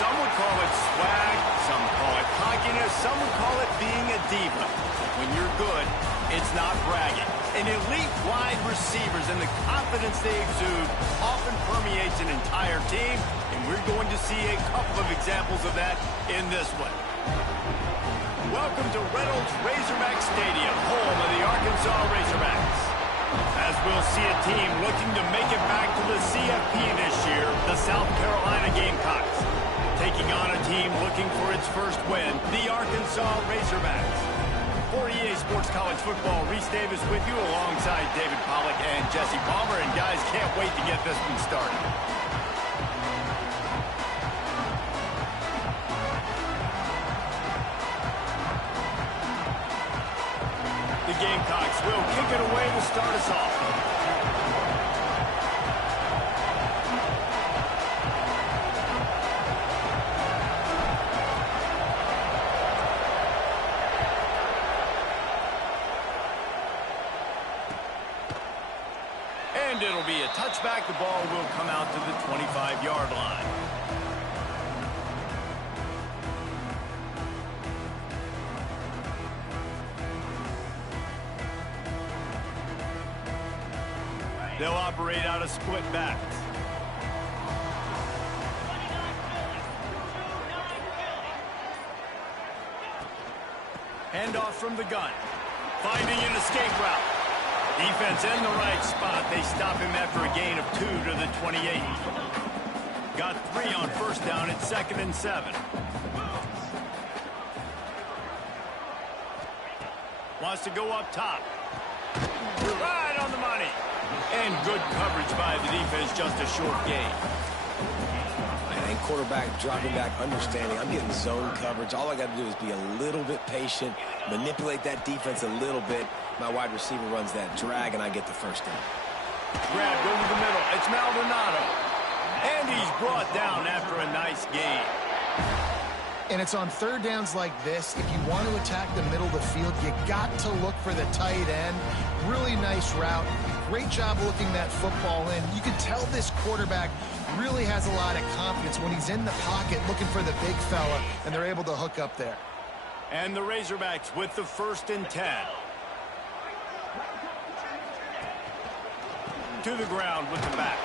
Some would call it swag, some call it cockiness, some would call it being a diva. When you're good, it's not bragging. And elite wide receivers and the confidence they exude often permeates an entire team, and we're going to see a couple of examples of that in this one. Welcome to Reynolds Razorback Stadium, home of the Arkansas Razorbacks. As we'll see a team looking to make it back to the CFP this year, the South Carolina Gamecocks. Taking on a team looking for its first win, the Arkansas Razorbacks. For EA Sports College Football, Reese Davis with you alongside David Pollack and Jesse Palmer. And guys, can't wait to get this one started. The Gamecocks will kick it away to start us off. And it'll be a touchback. The ball will come out to the 25-yard line. They'll operate out of split backs. Handoff from the gun. Finding an escape route. Defense in the right spot. They stop him after a gain of 2 to the 28. Got 3 on first down. It's 2nd and 7. Wants to go up top. Right on the money. And good coverage by the defense, just a short gain. And quarterback dropping back, understanding I'm getting zone coverage. All I got to do is be a little bit patient, manipulate that defense a little bit. My wide receiver runs that drag, and I get the first down. Grabbed over the middle. It's Maldonado. And he's brought down after a nice gain. And it's on third downs like this. If you want to attack the middle of the field, you got to look for the tight end. Really nice route. Great job looking that football in. You can tell this quarterback really has a lot of confidence when he's in the pocket looking for the big fella, and they're able to hook up there. And the Razorbacks with the 1st and 10. him to the ground with the back.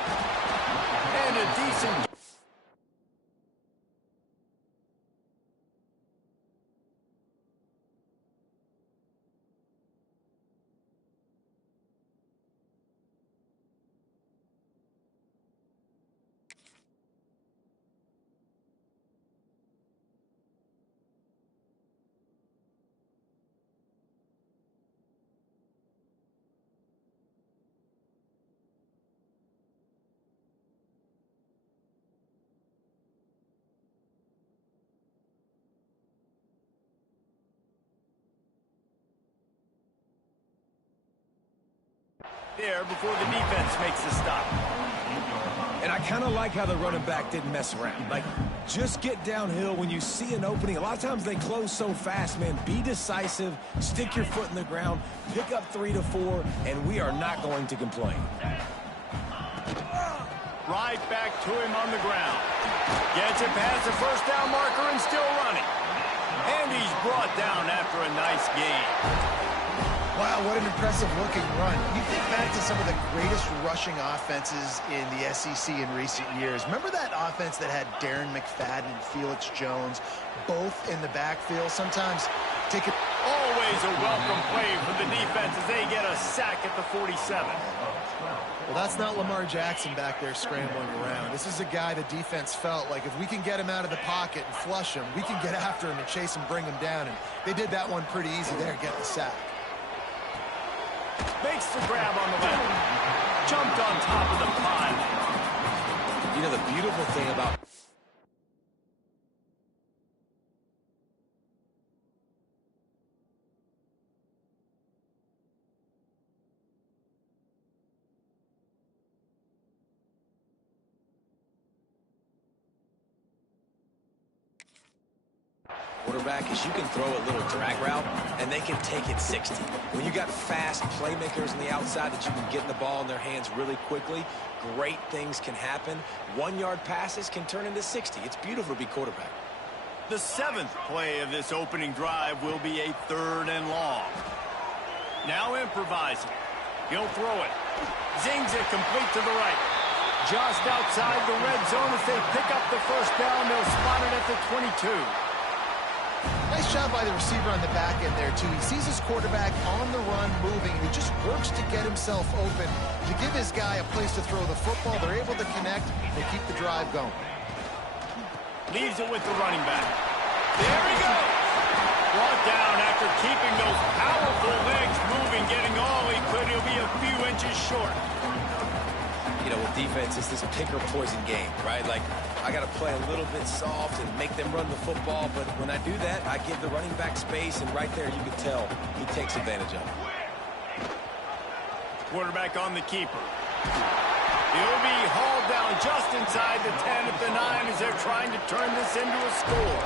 And a decent... there before the defense makes the stop. And I kind of like how the running back didn't mess around. Like, just get downhill when you see an opening. A lot of times they close so fast, man. Be decisive, stick your foot in the ground, pick up 3 to 4, and we are not going to complain. Right back to him on the ground. Gets it past the first down marker and still running. And he's brought down after a nice gain. Wow, what an impressive-looking run. You think back to some of the greatest rushing offenses in the SEC in recent years. Remember that offense that had Darren McFadden and Felix Jones both in the backfield? Sometimes take it... Always a welcome play for the defense as they get a sack at the 47. Well, that's not Lamar Jackson back there scrambling around. This is a guy the defense felt like if we can get him out of the pocket and flush him, we can get after him and chase him, bring him down. And they did that one pretty easy there, get the sack. Makes the grab on the left. Jumped on top of the pile. You know, the beautiful thing about... quarterback is you can throw a little drag route and they can take it 60. When you got fast playmakers on the outside that you can get the ball in their hands really quickly, great things can happen. 1-yard passes can turn into 60. It's beautiful to be quarterback. The 7th play of this opening drive will be a 3rd and long. Now improvising. He'll throw it. Zings it complete to the right. Just outside the red zone as they pick up the first down. They'll spot it at the 22. Nice job by the receiver on the back end there, too. He sees his quarterback on the run moving, and he just works to get himself open to give his guy a place to throw the football. They're able to connect. They keep the drive going. Leaves it with the running back. There he goes. Brought down after keeping those powerful legs moving, getting all he could. He'll be a few inches short. You know, with defense, it's this pick or poison game, right? Like, I got to play a little bit soft and make them run the football, but when I do that, I give the running back space, and right there you can tell he takes advantage of it. Quarterback on the keeper. He'll be hauled down just inside the 10 at the 9 as they're trying to turn this into a score.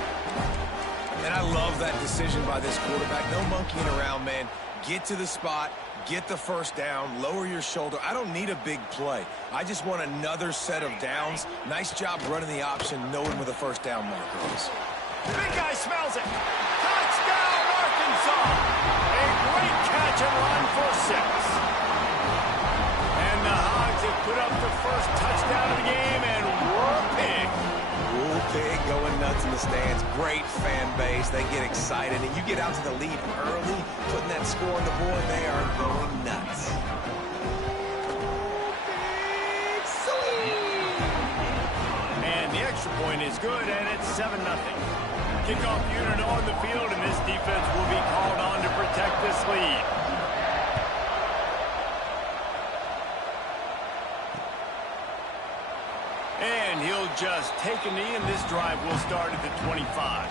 And I love that decision by this quarterback. No monkeying around, man. Get to the spot. Get the first down, lower your shoulder. I don't need a big play. I just want another set of downs. Nice job running the option, knowing where the first down marker is. Big guy smells it. Touchdown, Arkansas. A great catch and run for 6. And the Hogs have put up the first touchdown of the game, and Roar Pig. Roar Pig going nuts in the stands. Great fan base. They get excited, and you get out to the lead early, putting that score on the board. They are going nuts. And the extra point is good, and it's 7-0. Kickoff unit on the field, and this defense will be called on to protect this lead. And he'll just take a knee, and this drive will start at the 25.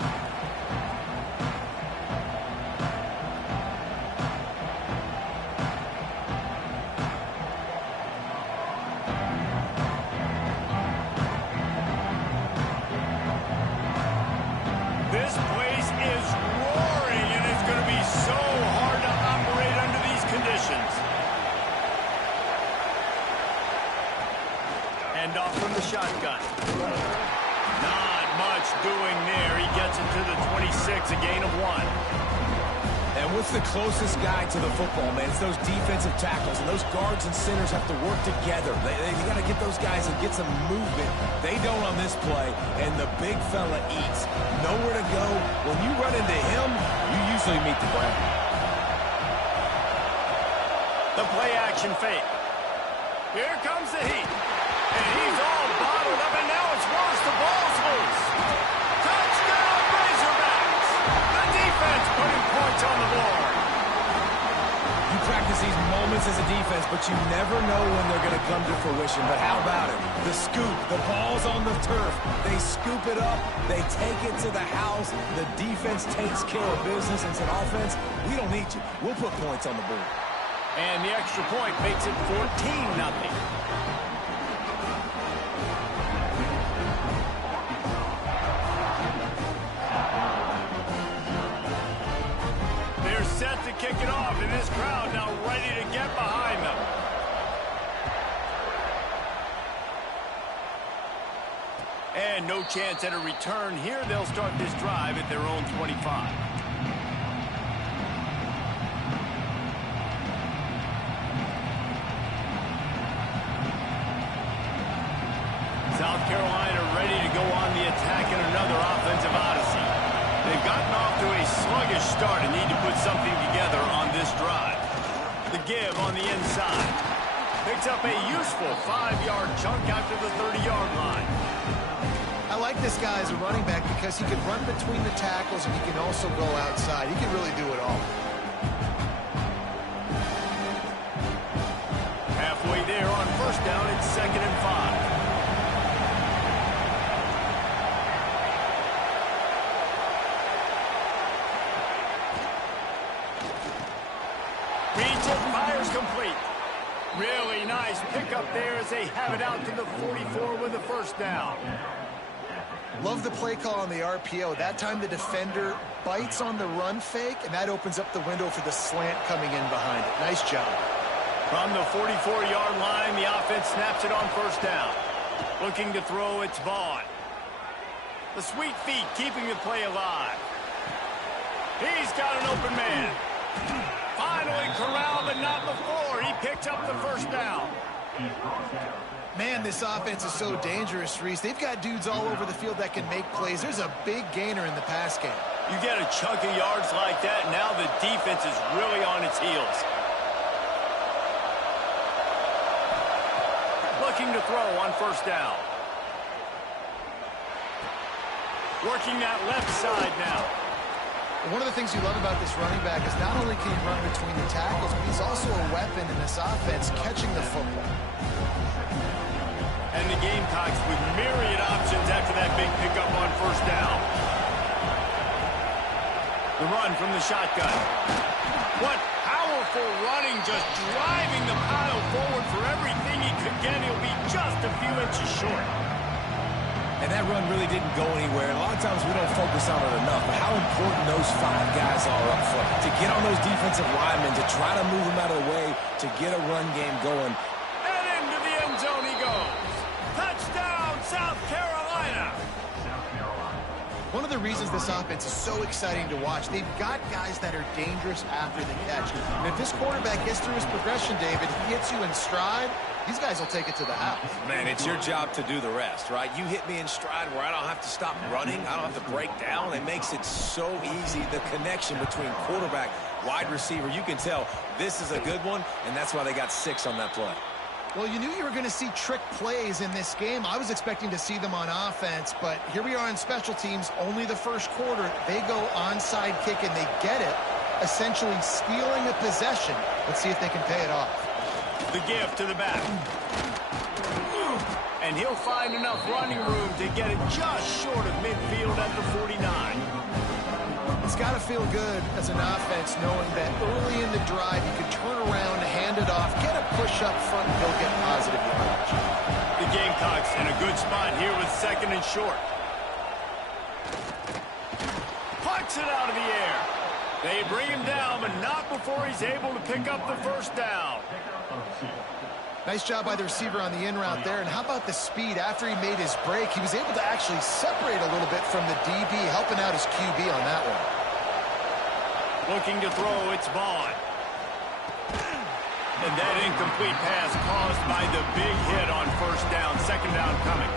This place is roaring, and it's going to be so hard to operate under these conditions. Hand off from the shotgun. Not much doing there. He gets it to the 26, a gain of 1. And What's the closest guy to the football, man? It's those defensive tackles, and those guards and centers have to work together. You got to get those guys and get some movement. They don't on this play, and the big fella eats. Nowhere to go. When you run into him, you usually meet the ground. The play action fake. Here comes the heat. And he's all bottled up, and now it's worse. The ball's loose. Touchdown, Razorbacks. The defense putting points on the board. You practice these moments as a defense, but you never know when they're going to come to fruition. But how about it? The scoop, the ball's on the turf. They scoop it up. They take it to the house. The defense takes care of business and said, offense, we don't need you. We'll put points on the board. And the extra point makes it 14-0. They're set to kick it off, and this crowd now ready to get behind them. And no chance at a return here. They'll start this drive at their own 25. South Carolina ready to go on the attack in another offensive odyssey. They've gotten off to a sluggish start and need to put something together on this drive. The give on the inside. Picks up a useful 5-yard chunk out to the 30-yard line. I like this guy as a running back because he can run between the tackles and he can also go outside. He can really do it all. Halfway there on first down, it's 2nd and 5. Fires complete. Really nice pickup there as they have it out to the 44 with a first down. Love the play call on the RPO. That time the defender bites on the run fake, and that opens up the window for the slant coming in behind it. Nice job. From the 44-yard line, the offense snaps it on first down. Looking to throw, it's Vaughn. The sweet feet keeping the play alive. He's got an open man. Finally corralled, but not before. He picked up the first down. Man, this offense is so dangerous, Reese. They've got dudes all over the field that can make plays. There's a big gainer in the pass game. You get a chunk of yards like that, now the defense is really on its heels. Looking to throw on first down. Working that left side now. One of the things you love about this running back is not only can he run between the tackles, but he's also a weapon in this offense catching the football. And the Gamecocks with myriad options after that big pickup on first down. The run from the shotgun. What powerful running, just driving the pile forward for everything he could get. He'll be just a few inches short. And that run really didn't go anywhere. And a lot of times we don't focus on it enough. But how important those 5 guys are up front. To get on those defensive linemen, to try to move them out of the way, to get a run game going. And into the end zone he goes. Touchdown, South Carolina. One of the reasons this offense is so exciting to watch, they've got guys that are dangerous after the catch. And if this quarterback gets through his progression, David, he hits you in stride, these guys will take it to the house. Man, it's your job to do the rest, right? You hit me in stride where I don't have to stop running. I don't have to break down. It makes it so easy. The connection between quarterback, wide receiver, you can tell this is a good one, and that's why they got 6 on that play. Well, you knew you were going to see trick plays in this game. I was expecting to see them on offense, but here we are on special teams, only the first quarter. They go onside kick, and they get it, essentially stealing a possession. Let's see if they can pay it off. The give to the back. And he'll find enough running room to get it just short of midfield at the 49. It's got to feel good as an offense knowing that early in the drive you can turn around, hand it off, get a push up front, and they'll get positive yardage. The Gamecocks in a good spot here with 2nd and short. Pucks it out of the air. They bring him down, but not before he's able to pick up the first down. Nice job by the receiver on the in route there. And how about the speed? After he made his break, he was able to actually separate a little bit from the DB, helping out his QB on that one. Looking to throw, it's Vaughn. And that incomplete pass caused by the big hit on first down. Second down coming.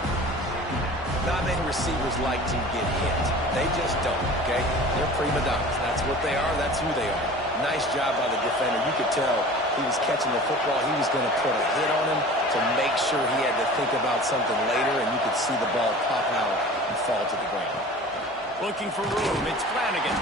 Not many receivers like to get hit. They just don't, okay? They're prima donnas. That's what they are. That's who they are. Nice job by the defender. You could tell he was catching the football. He was going to put a hit on him to make sure he had to think about something later, and you could see the ball pop out and fall to the ground. Looking for room. It's Flanagan.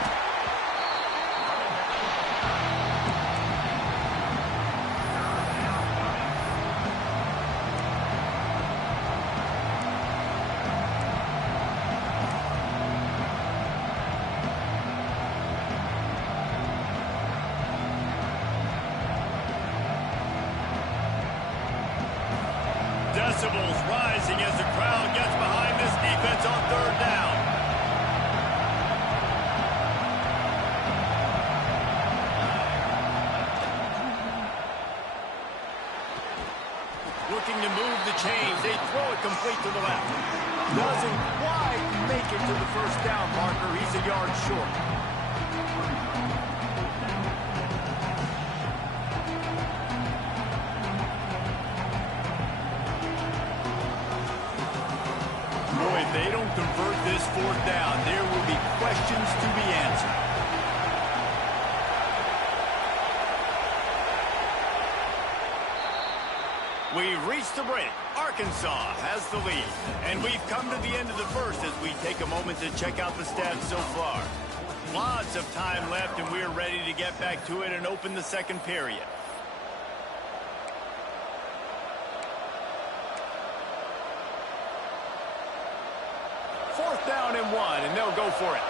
Decibels rising as the crowd gets behind this defense on third down. Looking to move the chains. They throw it complete to the left. Doesn't quite make it to the first down marker. He's a yard short. If they don't convert this fourth down, there will be questions to be answered. We've reached the break. Arkansas has the lead. And we've come to the end of the first as we take a moment to check out the stats so far. Lots of time left, and we're ready to get back to it and open the second period. Fourth down and 1, and they'll go for it.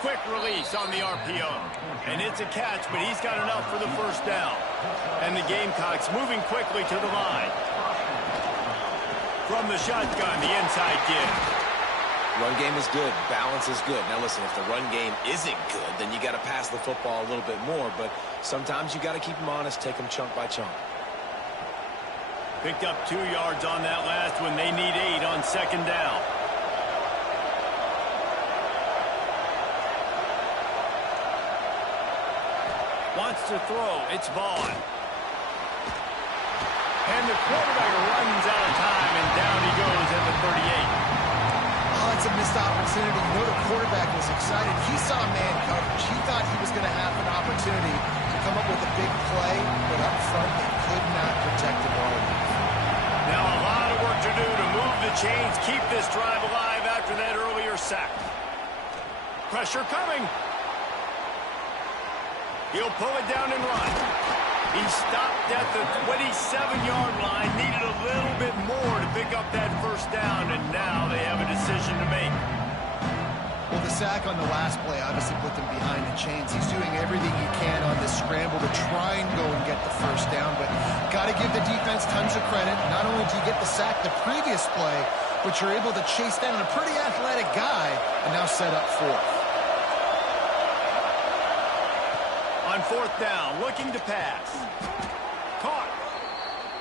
Quick release on the RPO. And it's a catch, but he's got enough for the first down. And the Gamecocks moving quickly to the line. From the shotgun, the inside give. Run game is good. Balance is good. Now, listen, if the run game isn't good, then you got to pass the football a little bit more. But sometimes you got to keep them honest, take them chunk by chunk. Picked up 2 yards on that last one. They need 8 on second down. Wants to throw. It's Vaughn. And the quarterback runs out of time, and down he goes at the 38. It's a missed opportunity. You know the quarterback was excited. He saw man coverage. He thought he was going to have an opportunity to come up with a big play, but up front they could not protect the ball. Now a lot of work to do to move the chains, keep this drive alive after that earlier sack. Pressure coming. He'll pull it down and run. He stopped at the 27-yard line, needed a little bit more to pick up that first down, and now they have a decision to make. Well, the sack on the last play obviously put them behind the chains. He's doing everything he can on this scramble to try and go and get the first down, but got to give the defense tons of credit. Not only do you get the sack the previous play, but you're able to chase down a pretty athletic guy and now set up fourth. On fourth down, looking to pass. Caught.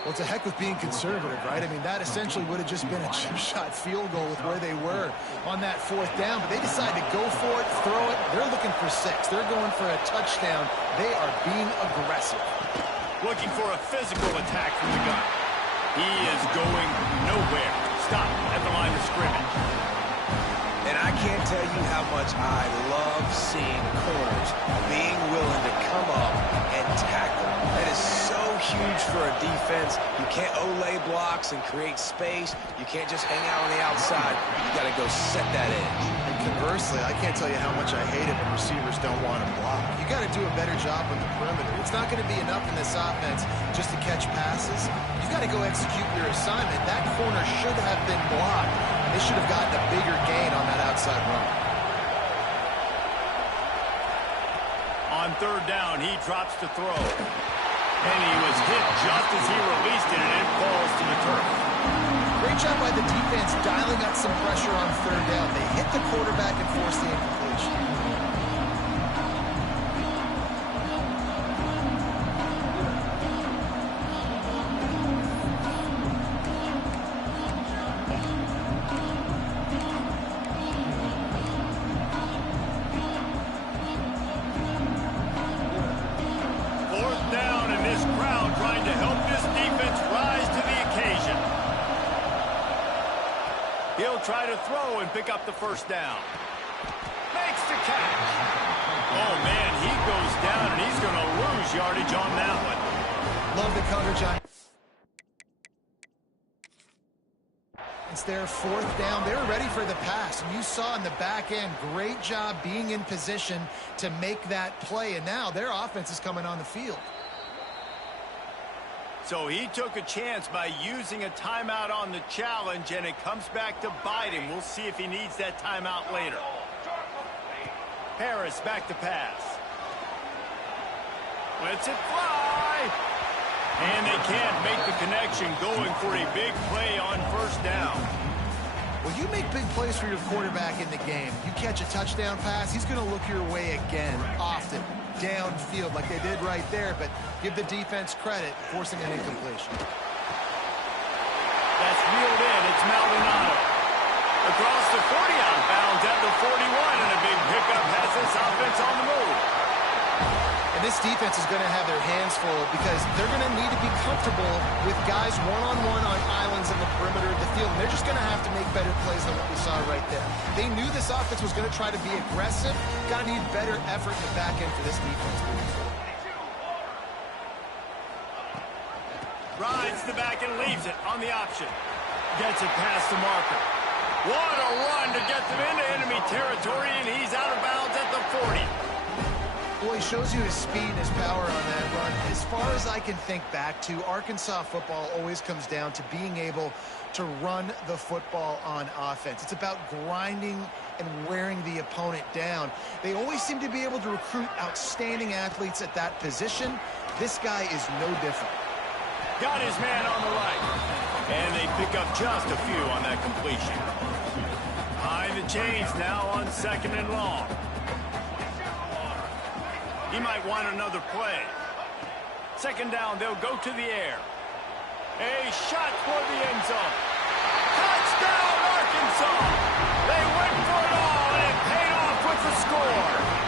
Well, it's a heck with being conservative, right? I mean, that essentially would have just been a chip shot field goal with where they were on that fourth down, but they decided to go for it, throw it. They're looking for 6. They're going for a touchdown. They are being aggressive. Looking for a physical attack from the gun. He is going nowhere. Stop at the line of scrimmage. And I can't tell you how much I love seeing corners being willing to come up and tackle. That is so huge for a defense. You can't olay blocks and create space. You can't just hang out on the outside. You got to go set that edge. And conversely, I can't tell you how much I hate it when receivers don't want to block. You got to do a better job on the perimeter. It's not going to be enough in this offense just to catch passes. You got to go execute your assignment. That corner should have been blocked. They should have gotten a bigger gain on that outside run. On third down, he drops to throw. And he was hit just as he released it, and it falls to the turf. Great job by the defense dialing up some pressure on third down. They hit the quarterback and forced the incompletion. try to throw and pick up the first down. Makes the catch. Oh, man, he goes down, and he's going to lose yardage on that one. Love the coverage on. It's their fourth down. They were ready for the pass, and you saw in the back end, great job being in position to make that play, and now their offense is coming on the field. So he took a chance by using a timeout on the challenge, and it comes back to bite him. We'll see if he needs that timeout later. Harris back to pass. Lets it fly. And they can't make the connection, going for a big play on first down. Well, you make big plays for your quarterback in the game. You catch a touchdown pass, he's going to look your way again, often, downfield like they did right there, but give the defense credit, forcing an incompletion. That's reeled in. It's Maldonado. Across the 40, out of bounds at the 41, and a big pickup has this offense on the move. And this defense is going to have their hands full because they're going to need to be comfortable with guys one-on-one on islands in the perimeter of the field. And they're just going to have to make better plays than what we saw right there. They knew this offense was going to try to be aggressive. Got to need better effort in the back end for this defense moving forward. Rides the back and leaves it on the option. Gets it past the marker. What a run to get them into enemy territory, and he's out of bounds at the 40. Well, he shows you his speed and his power on that run. As far as I can think back to, Arkansas football always comes down to being able to run the football on offense. It's about grinding and wearing the opponent down. They always seem to be able to recruit outstanding athletes at that position. This guy is no different. Got his man on the right. And they pick up just a few on that completion. Behind the chains now on 2nd and long. He might want another play. 2nd down, they'll go to the air. A shot for the end zone. Touchdown, Arkansas! They went for it all, and it paid off with the score.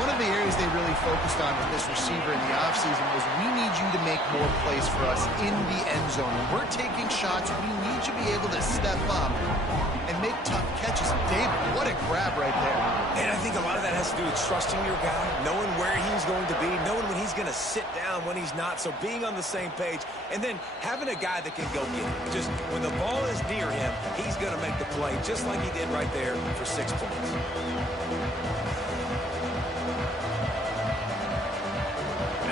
One of the areas they really focused on with this receiver in the offseason was, we need you to make more plays for us in the end zone. When we're taking shots, we need you to be able to step up and make tough catches. David, what a grab right there. And I think a lot of that has to do with trusting your guy, knowing where he's going to be, knowing when he's going to sit down, when he's not. So being on the same page, and then having a guy that can go get it. Just when the ball is near him, he's going to make the play, just like he did right there for 6 points.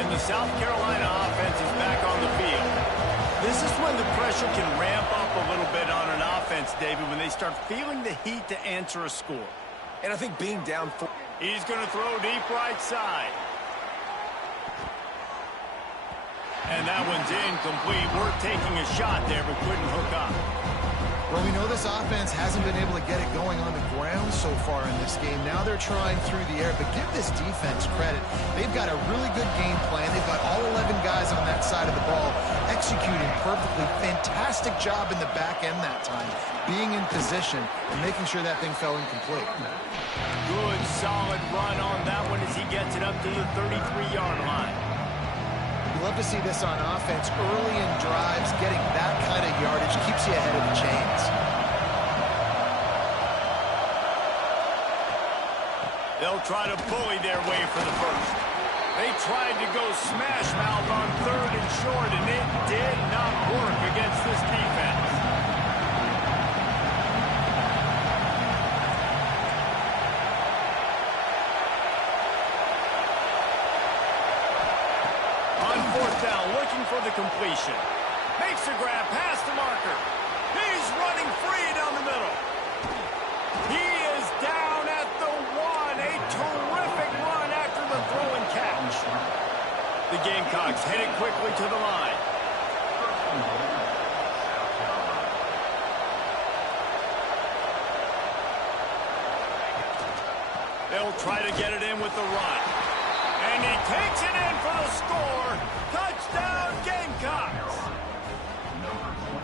And the South Carolina offense is back on the field. This is when the pressure can ramp up a little bit on an offense, David, when they start feeling the heat to answer a score. And I think being down 4. He's going to throw deep right side. And that one's incomplete. We're taking a shot there, but couldn't hook up. Well, we know this offense hasn't been able to get it going on the ground so far in this game. Now they're trying through the air, but give this defense credit. They've got a really good game plan. They've got all 11 guys on that side of the ball executing perfectly. Fantastic job in the back end that time, being in position and making sure that thing fell incomplete. Good, solid run on that one as he gets it up to the 33-yard line. You love to see this on offense. Early in drives, getting that kind of yardage keeps you ahead of the chains. They'll try to bully their way for the first. They tried to go smash mouth on 3rd and short, and it did not work against this defense. On 4th down, looking for the completion. Makes a grab past the marker. He's running free down the middle. He is down at the 1. A terrific run after the throw and catch. The Gamecocks headed quickly to the line. They'll try to get it in with the run. And he takes it in for the score. Touchdown, Gamecocks.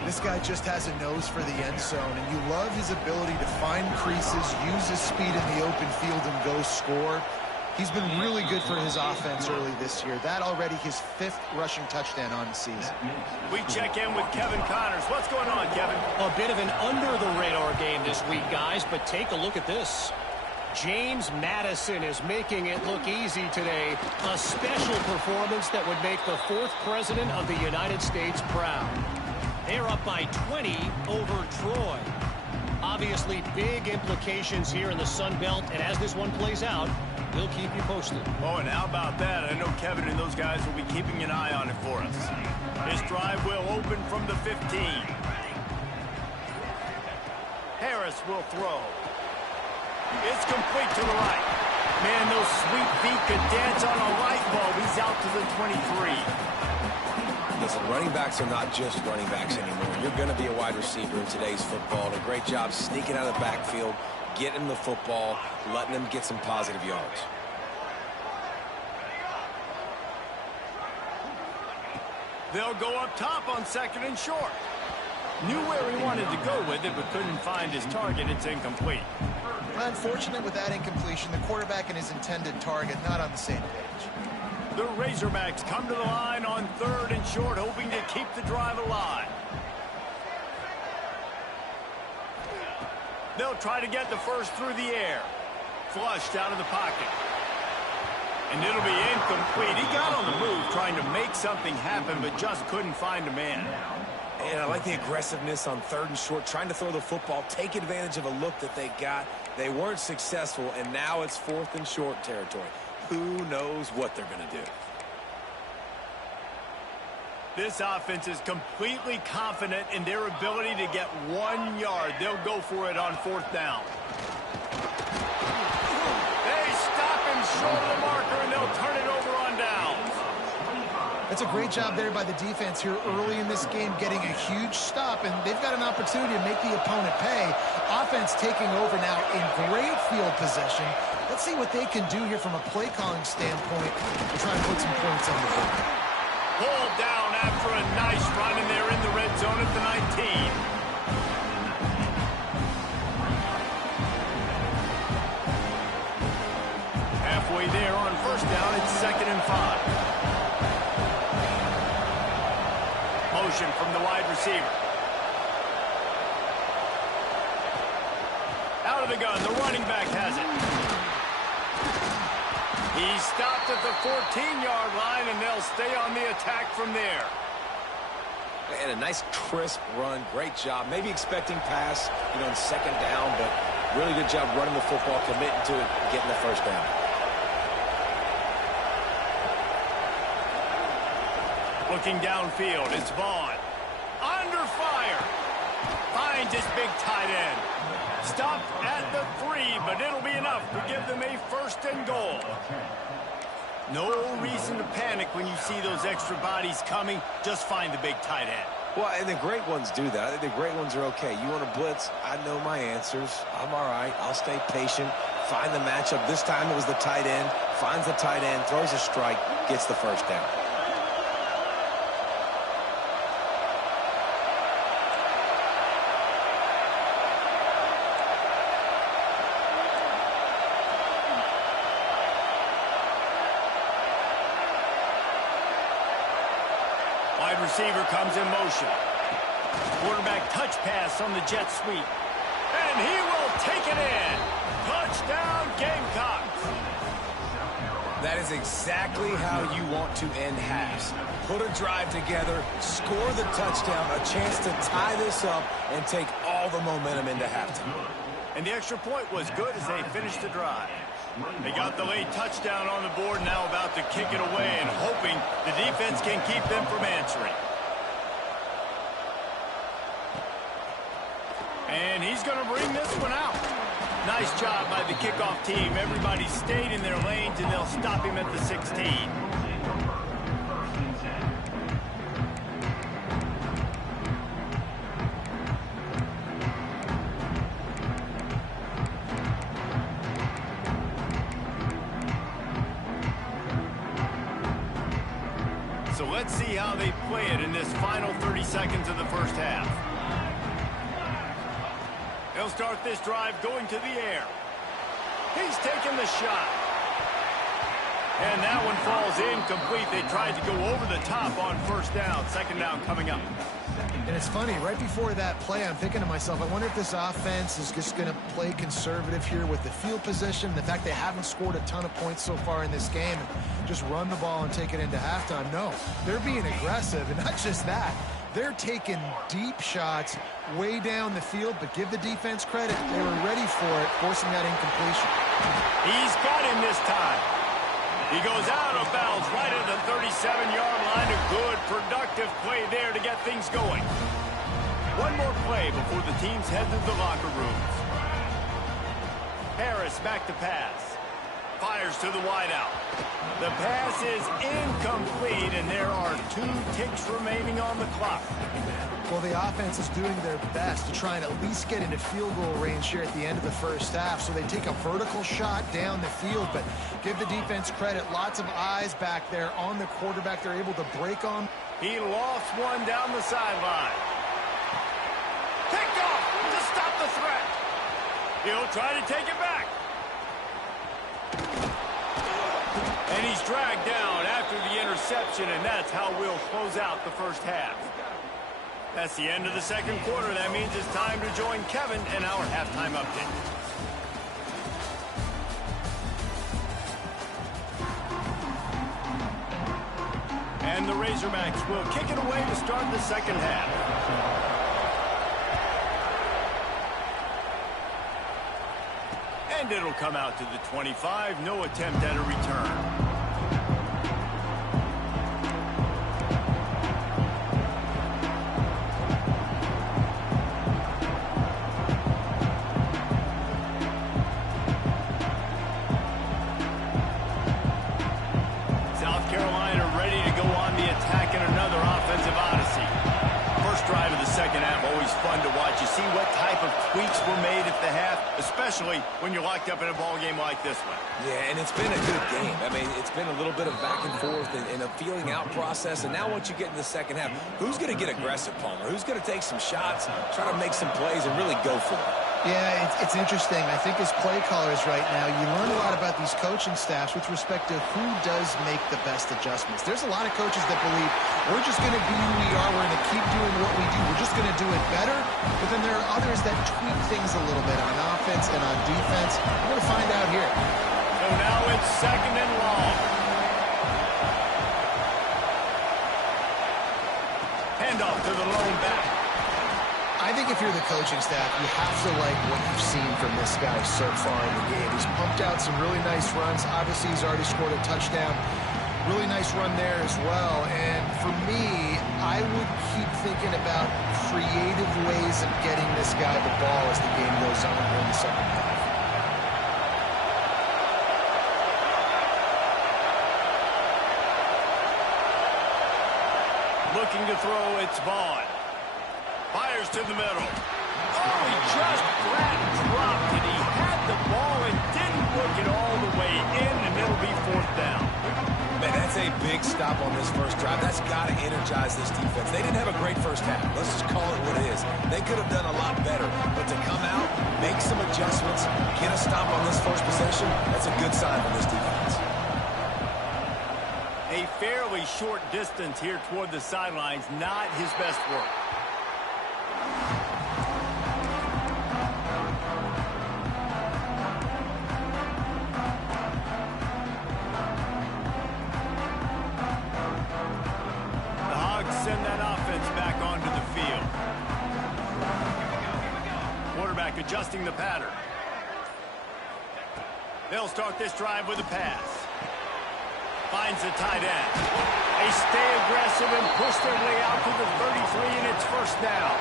This guy just has a nose for the end zone, and you love his ability to find creases, use his speed in the open field, and go score. He's been really good for his offense early this year. That already his 5th rushing touchdown on the season. We check in with Kevin Connors. What's going on, Kevin? A bit of an under-the-radar game this week, guys, but take a look at this. James Madison is making it look easy today. A special performance that would make the 4th president of the United States proud. They're up by 20 over Troy. Obviously, big implications here in the Sun Belt, and as this one plays out, we'll keep you posted. Oh, and how about that? I know Kevin and those guys will be keeping an eye on it for us. This drive will open from the 15. Harris will throw. It's complete to the right. Man, those sweet feet could dance on a light bulb. He's out to the 23. Listen, running backs are not just running backs anymore. You're going to be a wide receiver in today's football. And a great job sneaking out of the backfield, getting the football, letting them get some positive yards. They'll go up top on 2nd and short. Knew where he wanted to go with it, but couldn't find his target. It's incomplete. Unfortunate with that incompletion, the quarterback and his intended target not on the same page. The Razorbacks come to the line on 3rd and short, hoping to keep the drive alive. They'll try to get the first through the air. Flushed out of the pocket. And it'll be incomplete. He got on the move trying to make something happen, but just couldn't find a man. And I like the aggressiveness on 3rd and short, trying to throw the football, take advantage of a look that they got. They weren't successful, and now it's 4th and short territory. Who knows what they're going to do? This offense is completely confident in their ability to get 1 yard. They'll go for it on 4th down. They stop him short of the marker, and they'll turn it over on downs. That's a great job there by the defense here early in this game, getting a huge stop, and they've got an opportunity to make the opponent pay. Offense taking over now in great field possession. Let's see what they can do here from a play calling standpoint to try and put some points on the board. Pulled down after a nice run, and they're in the red zone at the 19. Halfway there on 1st down, it's 2nd and 5. Motion from the wide receiver. Out of the gun, the running back has it. He stopped at the 14-yard line, and they'll stay on the attack from there. And a nice crisp run. Great job. Maybe expecting pass, on 2nd down, but really good job running the football, committing to it, getting the 1st down. Looking downfield, it's Vaughn. Under fire. Finds his big tight end. Stopped at the 3, but it'll be enough to give them a 1st and goal. No reason to panic when you see those extra bodies coming. Just find the big tight end. Well, and the great ones do that. I think the great ones are okay. You want to blitz? I know my answers. I'm all right. I'll stay patient. Find the matchup. This time it was the tight end. Finds the tight end, throws a strike, gets the 1st down. Wide receiver comes in motion. Quarterback touch pass on the jet sweep. And he will take it in. Touchdown, Gamecocks. That is exactly how you want to end halves. Put a drive together, score the touchdown, a chance to tie this up, and take all the momentum into halftime. And the extra point was good as they finished the drive. They got the late touchdown on the board, now about to kick it away and hoping the defense can keep them from answering. And he's going to bring this one out. Nice job by the kickoff team. Everybody stayed in their lanes, and they'll stop him at the 16. So let's see how they play it in this final 30 seconds of the 1st half. They'll start this drive going to the air. He's taking the shot. And that one falls incomplete. They tried to go over the top on first down. Second down coming up. And it's funny, right before that play, I'm thinking to myself, I wonder if this offense is just going to play conservative here with the field position, the fact they haven't scored a ton of points so far in this game, and just run the ball and take it into halftime. No, they're being aggressive, and not just that. They're taking deep shots way down the field, but give the defense credit. They were ready for it, forcing that incompletion. He's got him this time. He goes out of bounds right at the 37-yard line. A good, productive play there to get things going. One more play before the teams head to the locker rooms. Harris back to pass. Fires to the wideout. The pass is incomplete, and there are 2 ticks remaining on the clock. Well, the offense is doing their best to try and at least get into field goal range here at the end of the first half. So they take a vertical shot down the field, but give the defense credit. Lots of eyes back there on the quarterback. They're able to break on. He lost one down the sideline. Picked off to stop the threat. He'll try to take it back. And he's dragged down after the interception, and that's how we'll close out the first half. That's the end of the second quarter. That means it's time to join Kevin in our halftime update. And the Razorbacks will kick it away to start the second half. And it'll come out to the 25. No attempt at a return. Especially when you're locked up in a ball game like this one. Yeah, and it's been a good game. I mean, it's been a little bit of back and forth and a feeling out process. And now once you get in the second half, who's going to get aggressive, Palmer? Who's going to take some shots, try to make some plays, and really go for it? Yeah, it's interesting. I think as play callers right now, you learn a lot about these coaching staffs with respect to who does make the best adjustments. There's a lot of coaches that believe we're just going to be who we are. We're going to keep doing what we do. We're just going to do it better. But then there are others that tweak things a little bit on offense and on defense. We're going to find out here. So now it's second and long. Handoff to the lone back. I think if you're the coaching staff, you have to like what you've seen from this guy so far in the game. He's pumped out some really nice runs. Obviously, he's already scored a touchdown. Really nice run there as well. And for me, I would keep thinking about creative ways of getting this guy the ball as the game goes on here in the second half. Looking to throw, it's Vaughn. Fires to the middle. Oh, he just dropped it. He had the ball and didn't work it all the way in, and it'll be fourth down. Man, that's a big stop on this first drive. That's got to energize this defense. They didn't have a great first half. Let's just call it what it is. They could have done a lot better, but to come out, make some adjustments, get a stop on this first possession, that's a good sign for this defense. A fairly short distance here toward the sidelines, not his best work. Send that offense back onto the field. Quarterback adjusting the pattern. They'll start this drive with a pass. Finds the tight end. They stay aggressive and push their way out to the 33, and it's first down.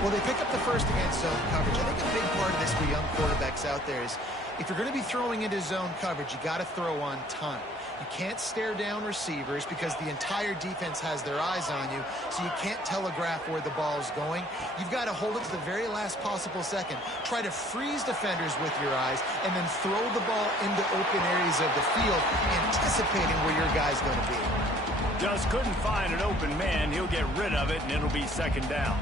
Well, they pick up the first against zone coverage. I think a big part of this for young quarterbacks out there is if you're going to be throwing into zone coverage, you got to throw on time. You can't stare down receivers because the entire defense has their eyes on you, so you can't telegraph where the ball's going. You've got to hold it to the very last possible second. Try to freeze defenders with your eyes and then throw the ball into open areas of the field, anticipating where your guy's going to be. Just couldn't find an open man. He'll get rid of it, and it'll be second down.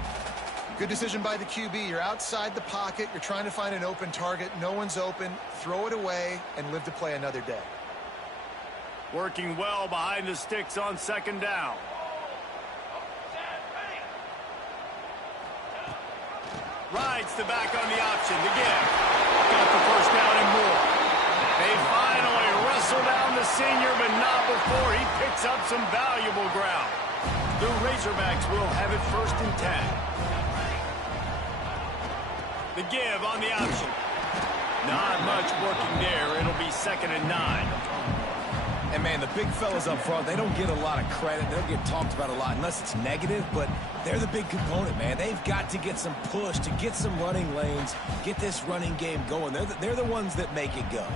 Good decision by the QB. You're outside the pocket. You're trying to find an open target. No one's open. Throw it away and live to play another day. Working well behind the sticks on second down. Rides the back on the option. The give. Got the first down and more. They finally wrestle down the senior, but not before he picks up some valuable ground. The Razorbacks will have it 1st and 10. The give on the option. Not much working there. It'll be 2nd and 9. And, man, the big fellas up front, they don't get a lot of credit. They don't get talked about a lot unless it's negative, but they're the big component, man. They've got to get some push, to get some running lanes, get this running game going. They're the ones that make it go.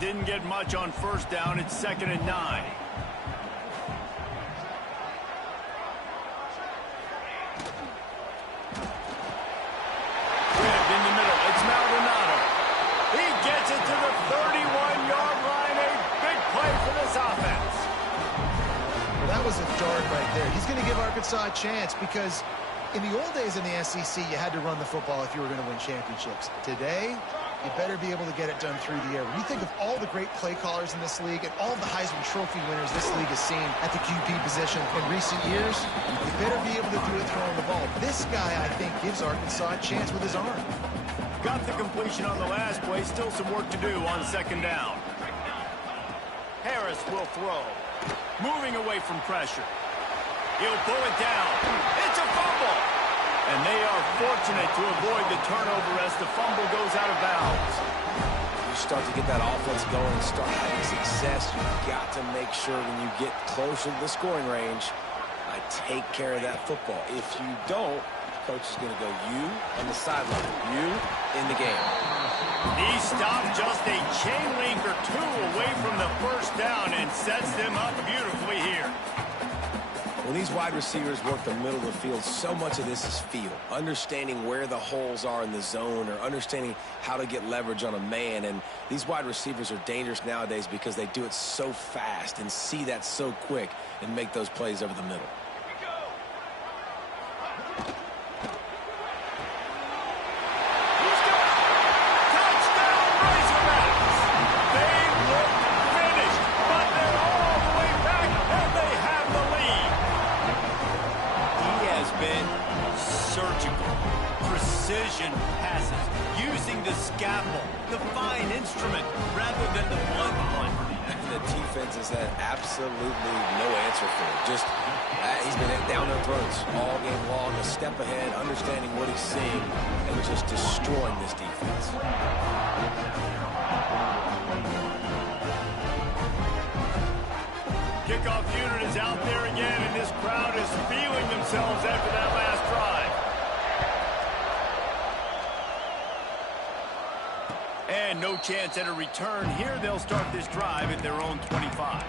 Didn't get much on 1st down. It's 2nd and 9. Ribbed in the middle. It's Maldonado. He gets it to the 31-yard line. A big play for this offense. Well, that was a dart right there. He's going to give Arkansas a chance because in the old days in the SEC, you had to run the football if you were going to win championships. Today, you better be able to get it done through the air. When you think of all the great play callers in this league and all the Heisman Trophy winners this league has seen at the QB position in recent years, you better be able to do it throwing the ball. This guy, I think, gives Arkansas a chance with his arm. Got the completion on the last play. Still some work to do on 2nd down. Harris will throw. Moving away from pressure. He'll pull it down. It's a fumble. And they are fortunate to avoid the turnover as the fumble goes out of bounds. You start to get that offense going and start having success, you've got to make sure when you get closer to the scoring range, I take care of that football. If you don't, coach is going to go, you on the sideline, you in the game. He stopped just a chain link or two away from the 1st down and sets them up beautifully here. When these wide receivers work the middle of the field, so much of this is feel. Understanding where the holes are in the zone or understanding how to get leverage on a man. And these wide receivers are dangerous nowadays because they do it so fast and see that so quick and make those plays over the middle. Passes using the scalpel, the fine instrument, rather than the blunt one. The defense has had absolutely no answer for it. Just he's been down their throats all game long, a step ahead, understanding what he's seeing, and just destroying this defense. Kickoff unit is out there again, and this crowd is feeling themselves after that last drive. And no chance at a return here. They'll start this drive at their own 25.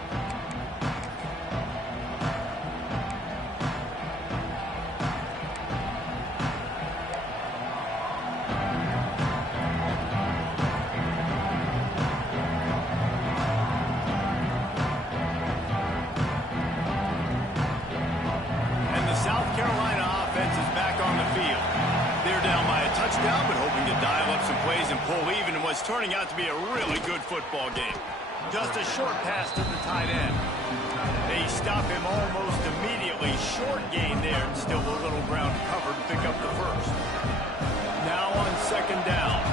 And the South Carolina offense is back on the field. They're down by a touchdown, but hoping to dial up some plays and pull even in what's turning out to be a really good football game. Just a short pass to the tight end. They stop him almost immediately. Short gain there, and still a little ground covered to pick up the 1st. Now on 2nd down.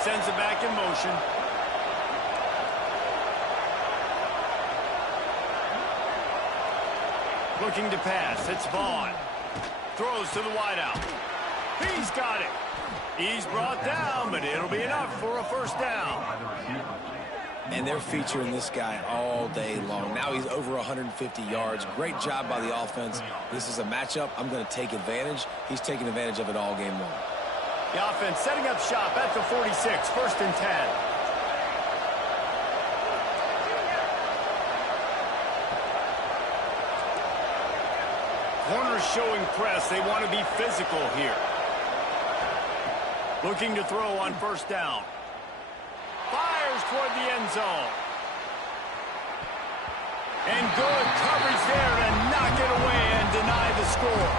Sends it back in motion. Looking to pass. It's Vaughn. Throws to the wideout. He's got it. He's brought down, but it'll be enough for a 1st down. And they're featuring this guy all day long. Now he's over 150 yards. Great job by the offense. This is a matchup. I'm going to take advantage. He's taking advantage of it all game long. The offense setting up shop at the 46, 1st and 10. Corners showing press. They want to be physical here. Looking to throw on 1st down. Fires toward the end zone. And good coverage there to knock it away and deny the score.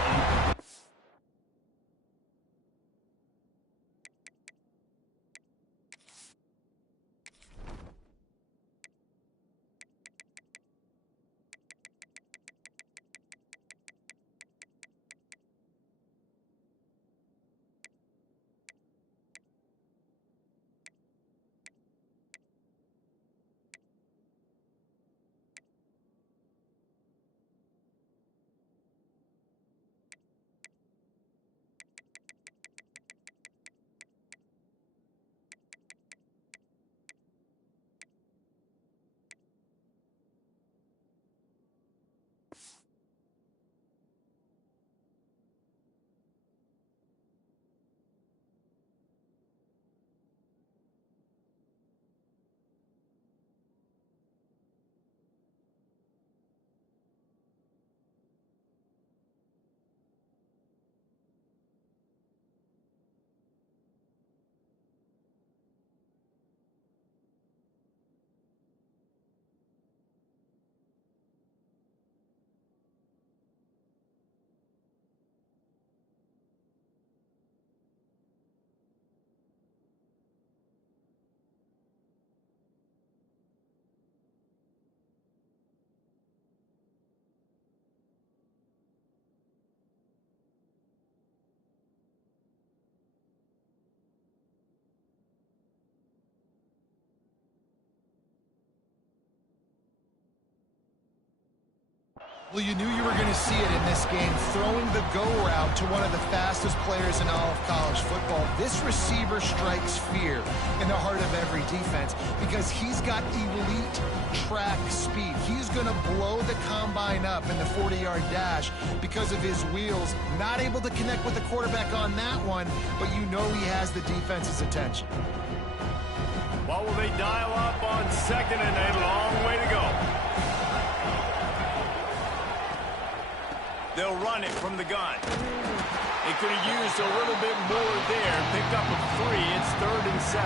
Well, you knew you were going to see it in this game, throwing the go route to one of the fastest players in all of college football. This receiver strikes fear in the heart of every defense because he's got elite track speed. He's going to blow the combine up in the 40-yard dash because of his wheels. Not able to connect with the quarterback on that one, but you know he has the defense's attention. What will they dial up on second and a long way to go? They'll run it from the gun. They could have used a little bit more there. Picked up a 3. It's 3rd and 7.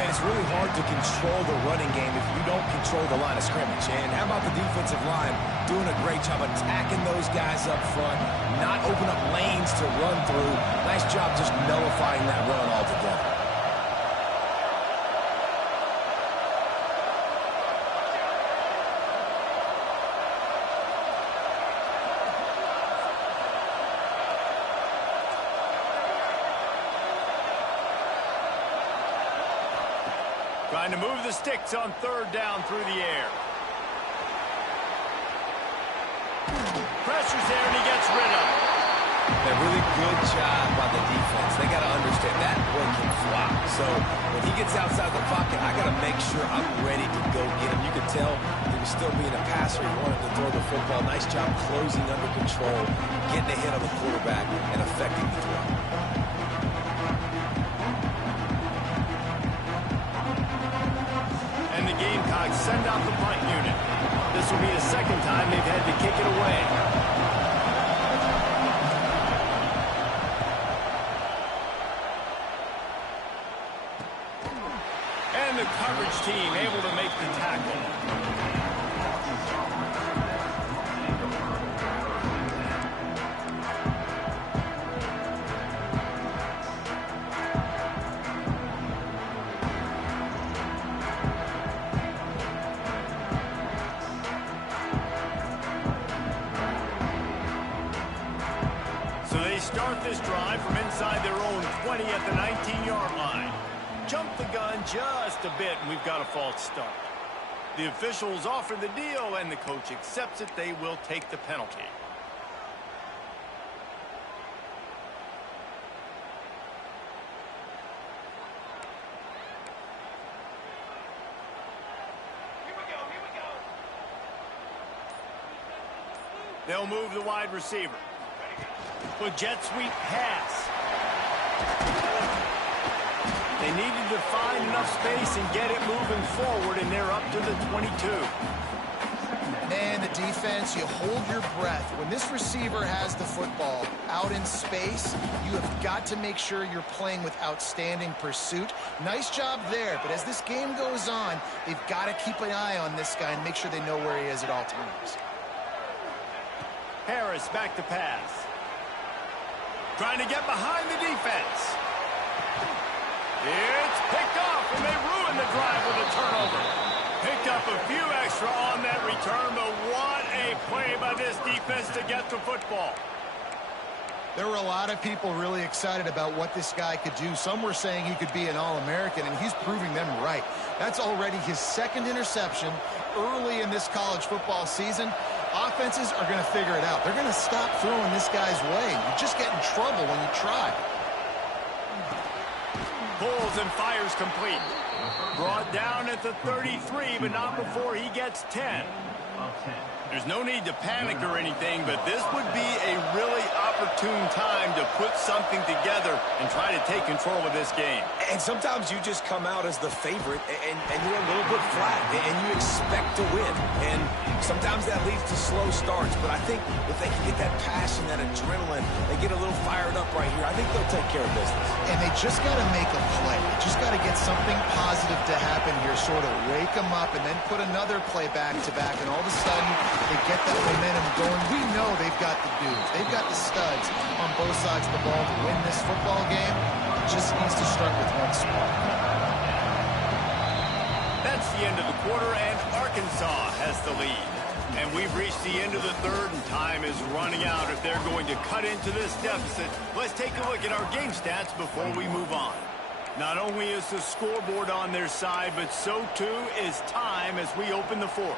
Man, it's really hard to control the running game if you don't control the line of scrimmage. And how about the defensive line doing a great job attacking those guys up front, not open up lanes to run through. Nice job just nullifying that run altogether. Trying to move the sticks on 3rd down through the air. Pressure's there, and he gets rid of it. A really good job by the defense. They got to understand that boy can fly. So when he gets outside the pocket, I got to make sure I'm ready to go get him. You can tell he was still being a passer. He wanted to throw the football. Nice job closing under control, getting a hit on the quarterback, and affecting the throw. And the Gamecocks send out the punt unit. This will be the 2nd time they've had to kick it away. And the coverage team able to make the tackle. Start this drive from inside their own 20 at the 19-yard line. Jump the gun just a bit, and we've got a false start. The officials offer the deal, and the coach accepts it. They will take the penalty. They'll move the wide receiver. With jet sweep pass. They needed to find enough space and get it moving forward, and they're up to the 22. And the defense, you hold your breath. When this receiver has the football out in space, you have got to make sure you're playing with outstanding pursuit. Nice job there, but as this game goes on, they've got to keep an eye on this guy and make sure they know where he is at all times. Harris back to pass. Trying to get behind the defense. It's picked off, and they ruin the drive with a turnover. Picked up a few extra on that return, but what a play by this defense to get the football. There were a lot of people really excited about what this guy could do. Some were saying he could be an All-American, and he's proving them right. That's already his 2nd interception early in this college football season. Offenses are going to figure it out. They're going to stop throwing this guy's way. You just get in trouble when you try. Pulls and fires complete. Brought down at the 33, but not before he gets 10. There's no need to panic or anything, but this would be a really opportune time to put something together and try to take control of this game. And sometimes you just come out as the favorite, and you're a little bit flat, and you expect to win. And sometimes that leads to slow starts, but I think if they can get that passion, that adrenaline, they get a little fired up right here, I think they'll take care of business. And they just got to make a play. They just got to get something positive to happen here, sort of wake them up, and then put another play back-to-back, and all of a sudden they get that momentum going. We know they've got the dudes. They've got the studs on both sides of the ball to win this football game. It just needs to start with one spark. That's the end of the quarter, and Arkansas has the lead. And we've reached the end of the 3rd, and time is running out if they're going to cut into this deficit. Let's take a look at our game stats before we move on. Not only is the scoreboard on their side, but so too is time as we open the 4th.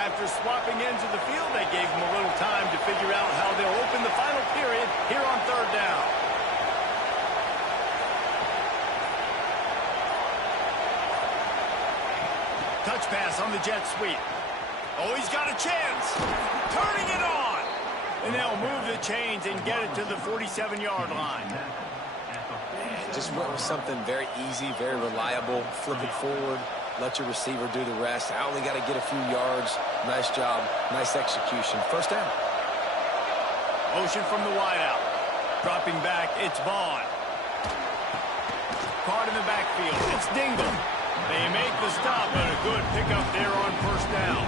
After swapping ends of the field, they gave them a little time to figure out how they'll open the final period here on third down. Touch pass on the jet sweep. Oh, he's got a chance. Turning it on. And they'll move the chains and get it to the 47-yard line. Just went with something very easy, very reliable. Flip it forward. Let your receiver do the rest. I only got to get a few yards. Nice job. Nice execution. First down. Motion from the wideout. Dropping back, it's Vaughn. Caught in the backfield. It's Dingle. They make the stop, but a good pickup there on first down.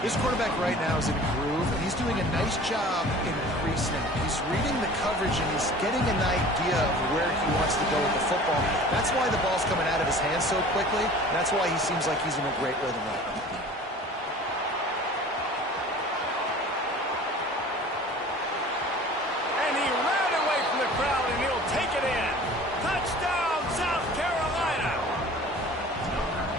This quarterback right now is in a groove, and he's doing a nice job in pre-snap. He's reading the coverage, and he's getting an idea of where he wants to go with the football. That's why the ball's coming out of his hands so quickly. That's why he seems like he's in a great rhythm right now. And he ran away from the crowd, and he'll take it in. Touchdown, South Carolina!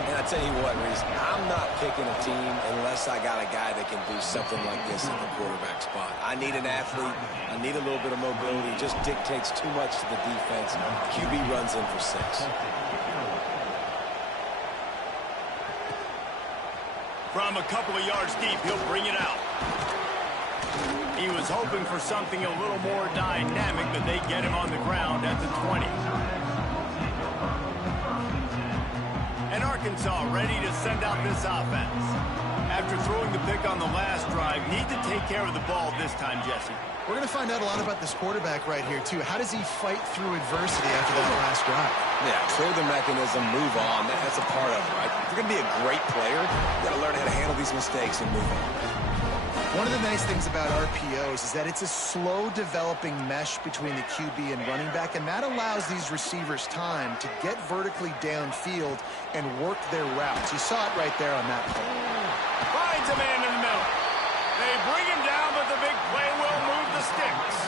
And I tell you what, Reese, I'm not picking a team unless I got a guy that can do something like this at the quarterback spot. I need an athlete. I need a little bit of mobility. It just dictates too much to the defense. QB runs in for 6. From a couple of yards deep, he'll bring it out. He was hoping for something a little more dynamic, but they get him on the ground at the 20. And Arkansas ready to send out this offense. After throwing the pick on the last drive, need to take care of the ball this time, Jesse. We're going to find out a lot about this quarterback right here, too. How does he fight through adversity after that last drive? Yeah, clear the mechanism, move on. That's a part of it, right? If you're going to be a great player, you got to learn how to handle these mistakes and move on. One of the nice things about RPOs is that it's a slow developing mesh between the QB and running back, and that allows these receivers time to get vertically downfield and work their routes. You saw it right there on that play. Finds a man in the middle. They bring him down, but the big play will move the sticks.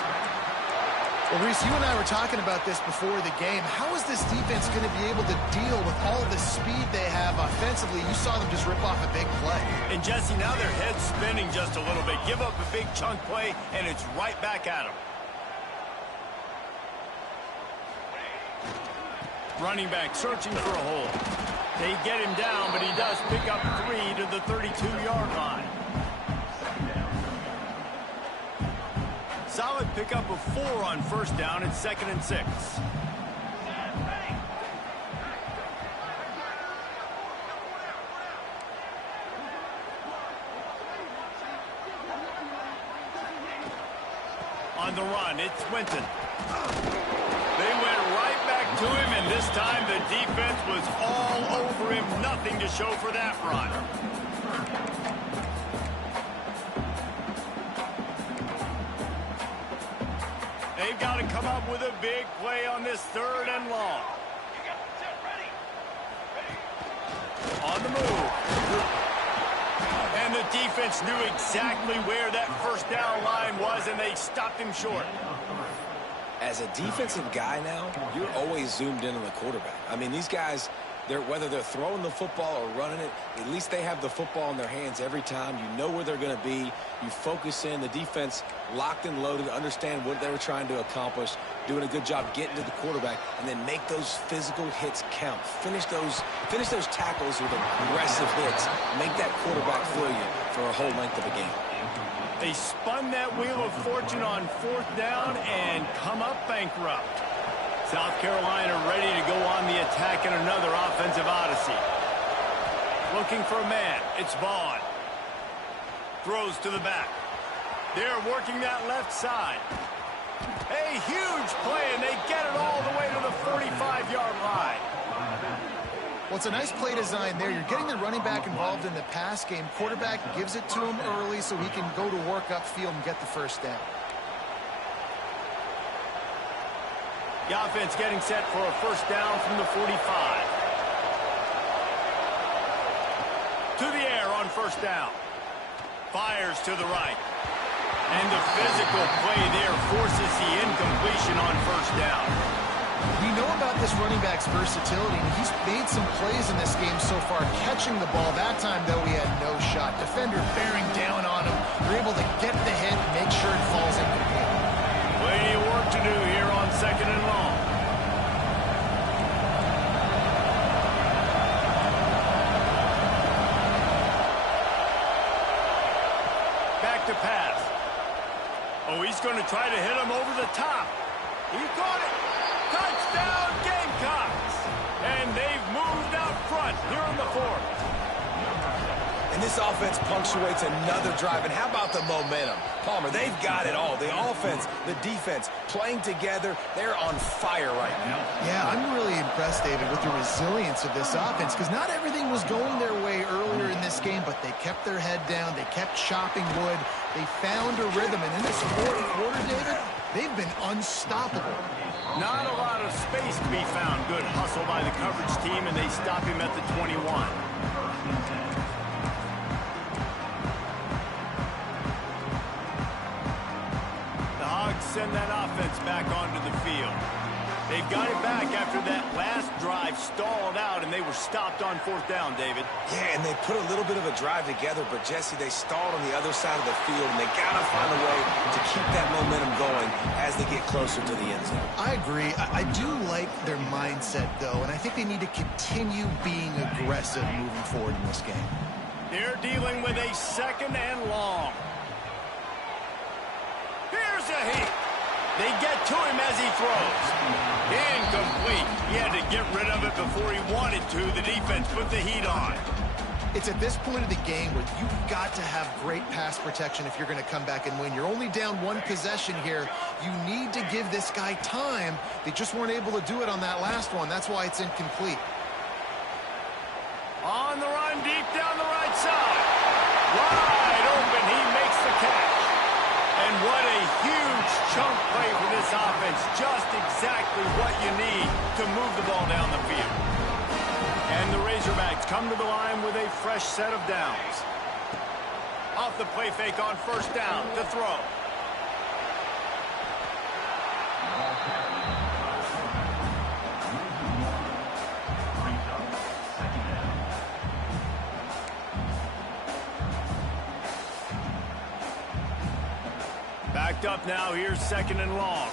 Well, Reese, you and I were talking about this before the game. How is this defense going to be able to deal with all the speed they have offensively? You saw them just rip off a big play. And, Jesse, now their head's spinning just a little bit. Give up a big chunk play, and it's right back at them. Running back searching for a hole. They get him down, but he does pick up 3 to the 32-yard line. Solid pickup of 4 on first down. It's 2nd and 6. On the run, it's Winton. They went right back to him, and this time the defense was all over him. Nothing to show for that run. They've got to come up with a big play on this 3rd and long. On the move. And the defense knew exactly where that first down line was, and they stopped him short. As a defensive guy now, you're always zoomed in on the quarterback. I mean, these guys, whether they're throwing the football or running it, at least they have the football in their hands every time. You know where they're going to be. You focus in. The defense locked and loaded, understand what they were trying to accomplish, doing a good job getting to the quarterback, and then make those physical hits count. Finish those tackles with aggressive hits. Make that quarterback feel you for a whole length of a game. They spun that wheel of fortune on 4th down and come up bankrupt. South Carolina ready to go on the attack in another offensive odyssey. Looking for a man. It's Vaughn. Throws to the back. They're working that left side. A huge play, and they get it all the way to the 45-yard line. Well, it's a nice play design there. You're getting the running back involved in the pass game. Quarterback gives it to him early so he can go to work upfield and get the first down. The offense getting set for a first down from the 45. To the air on first down. Fires to the right. And the physical play there forces the incompletion on first down. We know about this running back's versatility, and he's made some plays in this game so far, catching the ball. That time, though, he had no shot. Defender bearing down on him. They're able to get the hit and make sure it falls incomplete. Plenty of work to do here on 2nd and long. Back to pass. Oh, he's going to try to hit him over the top. He caught it. Touchdown, Gamecocks. And they've moved out front here on the 4th. And this offense punctuates another drive. And how about the momentum? Palmer, they've got it all. The offense, the defense, playing together. They're on fire right now. Yeah, I'm really impressed, David, with the resilience of this offense, because not everything was going their way earlier in this game, but they kept their head down. They kept chopping wood. They found a rhythm. And in this 4th quarter, David, they've been unstoppable. Not a lot of space to be found. Good hustle by the coverage team, and they stop him at the 21. The Hogs send that offense back onto the field. They've got it back after that last drive stalled out, and they were stopped on 4th down, David. Yeah, and they put a little bit of a drive together, but, Jesse, they stalled on the other side of the field, and they got to find a way to keep that momentum going as they get closer to the end zone. I agree. I do like their mindset, though, and I think they need to continue being aggressive moving forward in this game. They're dealing with a 2nd and long. Here's a heat. They get to him as he throws. Incomplete. He had to get rid of it before he wanted to. The defense put the heat on. It's at this point of the game where you've got to have great pass protection if you're going to come back and win. You're only down 1 possession here. You need to give this guy time. They just weren't able to do it on that last one. That's why it's incomplete. On the run, deep down the right side. Wide open. He makes the catch. And what a huge chunk play for this offense. Just exactly what you need to move the ball down the field. And the Razorbacks come to the line with a fresh set of downs. Off the play fake on 1st down to throw. Backed up now. Here's 2nd and long.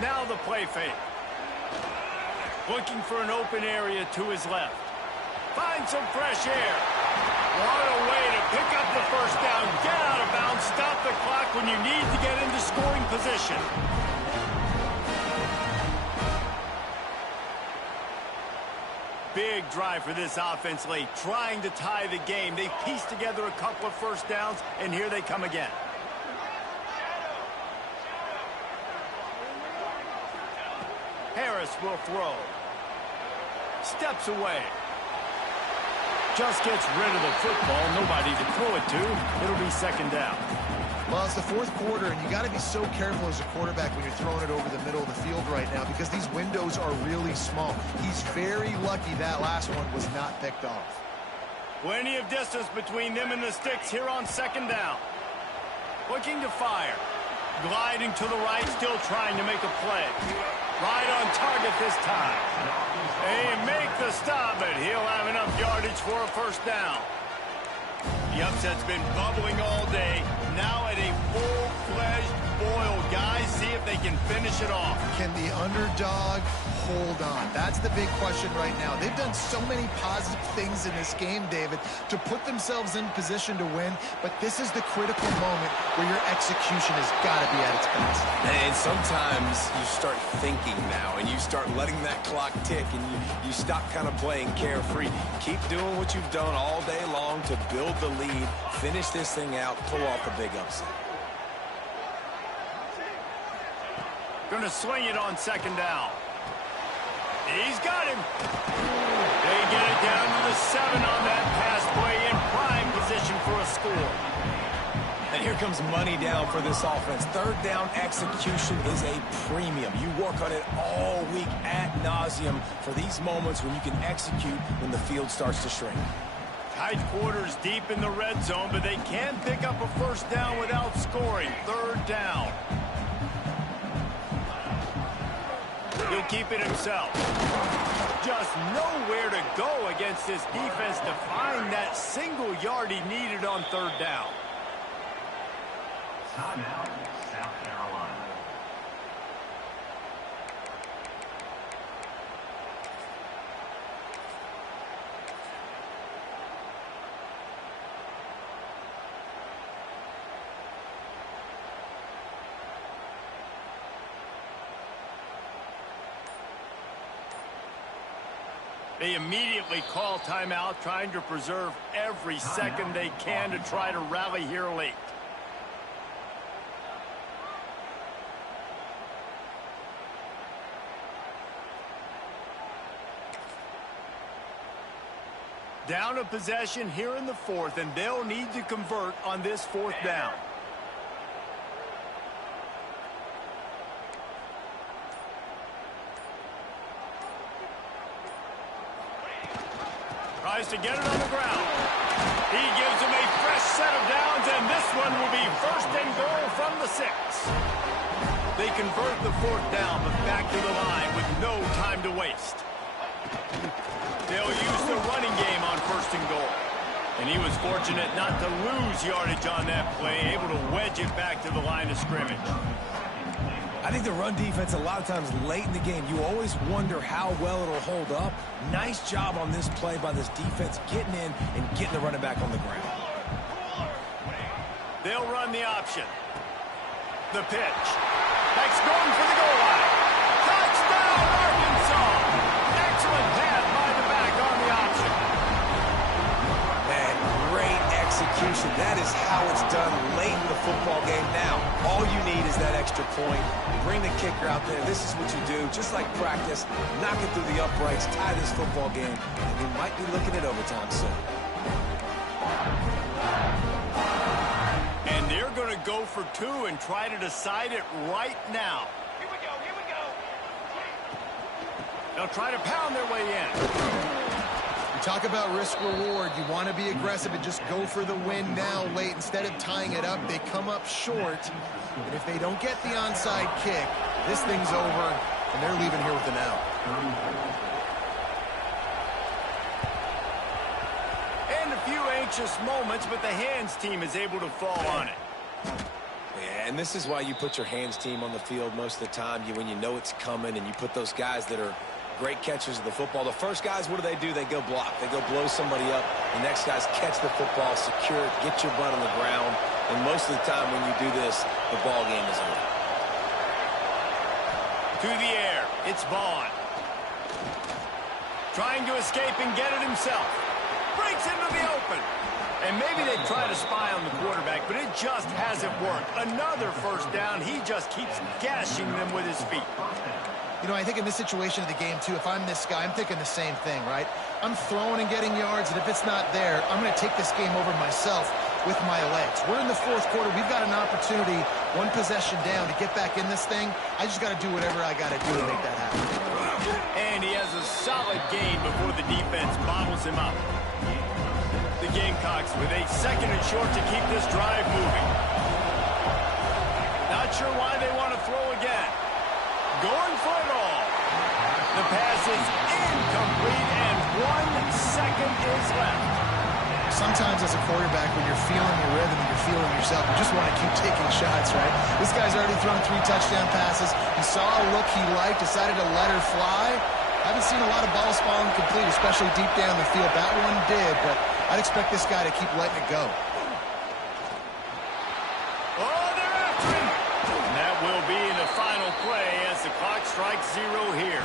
Now the play fake. Looking for an open area to his left. Find some fresh air. What a way to pick up the 1st down. Get out of bounds. Stop the clock when you need to get into scoring position. Big drive for this offense late, trying to tie the game. They pieced together a couple of 1st downs, and here they come again. Harris will throw. Steps away. Just gets rid of the football. Nobody to throw it to. It'll be 2nd down. Well, it's the 4th quarter, and you got to be so careful as a quarterback when you're throwing it over the middle of the field right now, because these windows are really small. He's very lucky that last one was not picked off. Plenty of distance between them and the sticks here on 2nd down. Looking to fire. Gliding to the right, still trying to make a play. Right on target this time. They make the stop, but he'll have enough yardage for a 1st down. The upset's been bubbling all day. Now at a full-fledged boil. Guys, see if they can finish it off. Can the underdog hold on? That's the big question right now. They've done so many positive things in this game, David, to put themselves in position to win, but this is the critical moment where your execution has got to be at its best. And sometimes you start thinking now, and you start letting that clock tick, and you stop kind of playing carefree. Keep doing what you've done all day long to build the lead, finish this thing out, pull off the big upset. Going to swing it on 2nd down. He's got him. They get it down to the 7 on that pass play, in prime position for a score. And here comes money down for this offense. 3rd down execution is a premium. You work on it all week ad nauseum for these moments when you can execute when the field starts to shrink. Tight quarters deep in the red zone, but they can pick up a 1st down without scoring. 3rd down. to keep it himself. Just nowhere to go against this defense to find that single yard he needed on third down. Timeout, South Carolina. They immediately call timeout, trying to preserve every second they can to try to rally here late. Down a possession here in the fourth, and they'll need to convert on this fourth down. Tries to get it on the ground. He gives him a fresh set of downs, and this one will be first and goal from the 6. They convert the fourth down, but back to the line with no time to waste. They'll use the running game on first and goal. And he was fortunate not to lose yardage on that play, able to wedge it back to the line of scrimmage. I think the run defense, a lot of times late in the game, you always wonder how well it'll hold up. Nice job on this play by this defense, getting in and getting the running back on the ground. They'll run the option. The pitch. That's going for the goal line. Touchdown, Arkansas! Excellent pass by the back on the option. Man, great execution. That is how it's done late in the football game. Now, all you need is that extra point. Bring the kicker out there. This is what you do. Just like practice, knock it through the uprights, tie this football game, and we might be looking at overtime soon. And they're going to go for 2 and try to decide it right now. Here we go, here we go. They'll try to pound their way in. You talk about risk-reward. You want to be aggressive and just go for the win now late. Instead of tying it up, they come up short. And if they don't get the onside kick, this thing's over, and they're leaving here with an out. And a few anxious moments, but the hands team is able to fall on it. Yeah, and this is why you put your hands team on the field most of the time, when you know it's coming, and you put those guys that are great catchers of the football. The first guys, what do? They go block. They go blow somebody up. The next guys catch the football, secure it, get your butt on the ground. And most of the time when you do this, the ball game is over. To the air, it's Vaughn. Trying to escape and get it himself. Breaks into the open. And maybe they try to spy on the quarterback, but it just hasn't worked. Another first down. He just keeps gashing them with his feet. You know, I think in this situation of the game, too, if I'm this guy, I'm thinking the same thing, right? I'm throwing and getting yards, and if it's not there, I'm going to take this game over myself with my legs. We're in the fourth quarter. We've got an opportunity, one possession down, to get back in this thing. I just got to do whatever I got to do to make that happen. And he has a solid gain before the defense bottles him up. The Gamecocks with a second and short to keep this drive moving. Not sure why they want to throw again. Going for it all. The pass is incomplete, and 1 second is left. Sometimes as a quarterback, when you're feeling your rhythm and you're feeling yourself, you just want to keep taking shots, right? This guy's already thrown 3 touchdown passes. He saw a look he liked, decided to let her fly. I haven't seen a lot of balls falling complete, especially deep down the field. That one did, but I'd expect this guy to keep letting it go. Oh, they're after him. And that will be the final play as the clock strikes 0 here.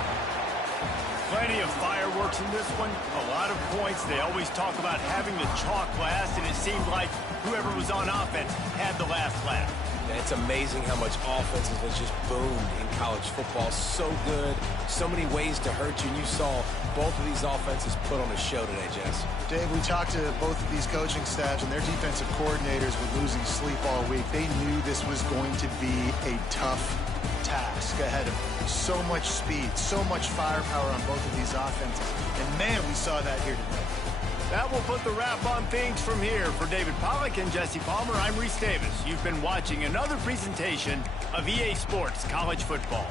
Plenty of fireworks in this one. A lot of points. They always talk about having the chalk last, and it seemed like whoever was on offense had the last laugh. It's amazing how much offense has just boomed in college football. So good. So many ways to hurt you. And you saw both of these offenses put on a show today, Jess. Dave, we talked to both of these coaching staffs, and their defensive coordinators were losing sleep all week. They knew this was going to be a tough task ahead of them. So much speed, so much firepower on both of these offenses. And, man, we saw that here today. That will put the wrap on things from here. For David Pollack and Jesse Palmer, I'm Reese Davis. You've been watching another presentation of EA Sports College Football.